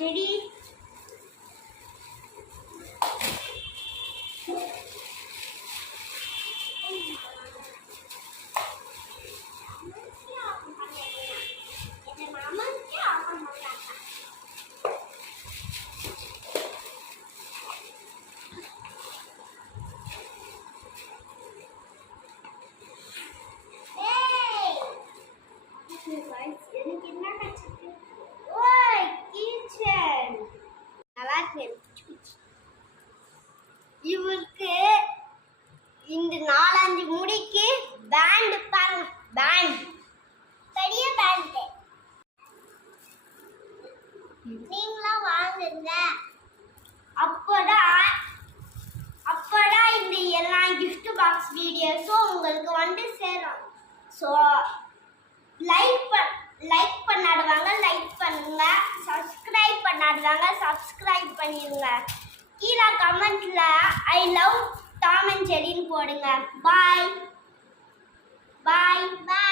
செடி. இவருக்கு இந்த 4-5 முடிக்கு பேண்ட் பாருங்க, பேண்ட் பெரிய பேண்ட். நீங்களும் வாங்குங்க, அப்போதான் இந்த எல்லா gift box வீடியோஸும் உங்களுக்கு வந்து சேரும். ஸோ லைக் பண்ணாடுவாங்க, லைக் பண்ணுங்க. சப்ஸ்கிரைப் பண்ணாடுவாங்க, சப்ஸ்கிரைப் பண்ணிடுங்க. கீழே கமெண்ட்ல ஐ லவ் டாம் அண்ட் ஜெரின்னு போடுங்க. பாய் பாய் பாய்.